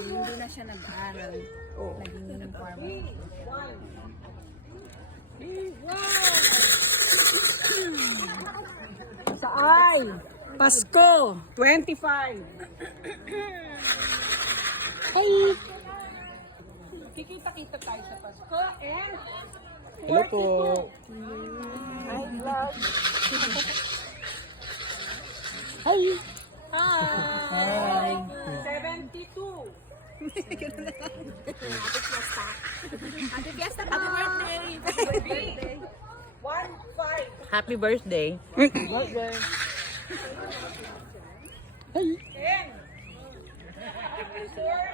Hindi na siya nag-aaral. Naging farmer. Sa ay Pasko 25. Hey. Kikita-kita tayo sa Pasko and Hello po. I love. Hi. Hi. 72. Happy Fiesta. Happy birthday. Happy birthday. 1-5. Happy birthday. Birthday. Hey. 10.